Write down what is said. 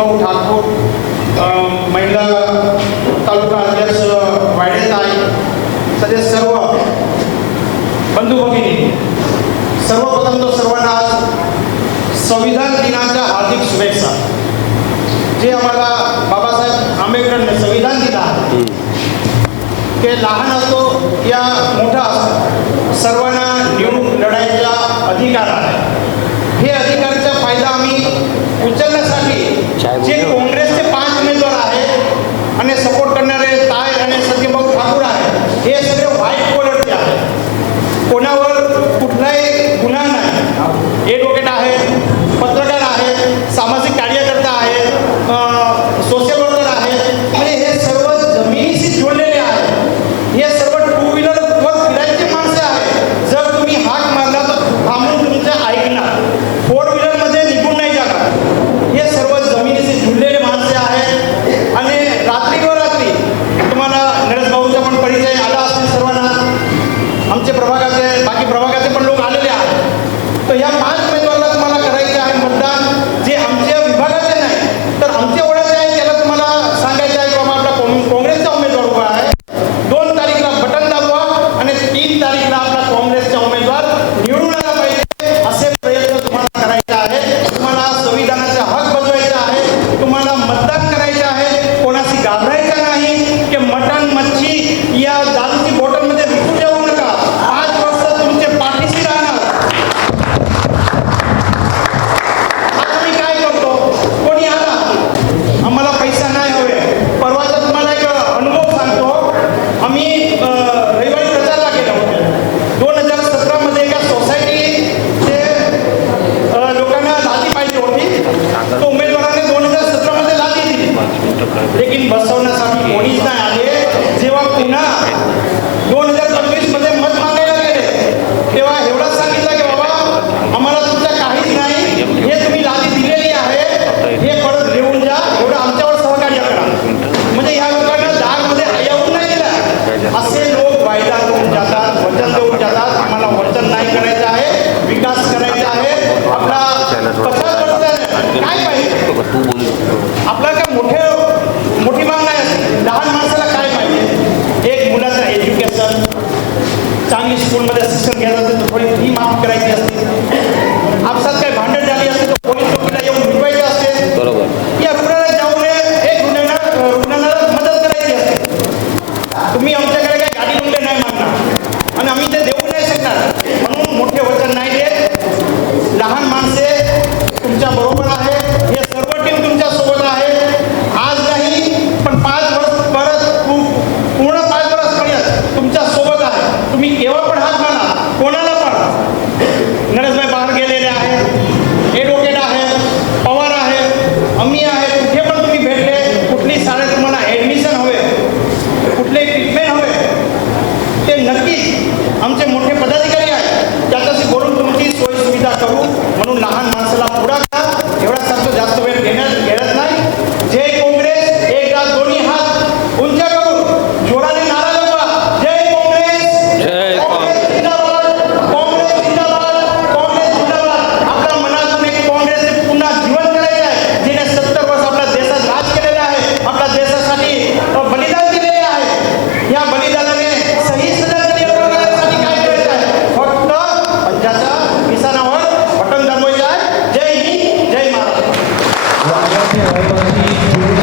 सत्यभाऊ ठाकूर महिला तालुका अध्यक्ष वाडेताई सगळे सर्व बंधू भगिनी सर्वप्रथम तो सर्वांना आज संविधान दिनाच्या हार्दिक शुभेच्छा. जे आम्हाला बाबासाहेब आंबेडकरांनी संविधान दिलं ते लहान असो या मोठा सर्वांना अधिकार आहे विकास करायचा आहे. आपला प्रचार काय पाहिजे आपला काय मोठे मोठी मागणं नाही लहान माणसाला काय पाहिजे एक मुलाचं एज्युकेशन चांगली स्कूलमध्ये शिक्षण घ्यायचं असेल तर थोडी फी माफ करायची असते. आपसात काही भांडण झाली असते तर पोलीस चौकीला येऊन मिटवायचं असते. बरोबर. या रुग्णाला जाऊन एक रुग्णाला रुग्णाला मदत करायची असते. तुम्ही नक्कीच आमचे मोठे पदाधिकारी आहेत. त्याच्याशी बोलून तुमची सोयी सुविधा करू म्हणून लहान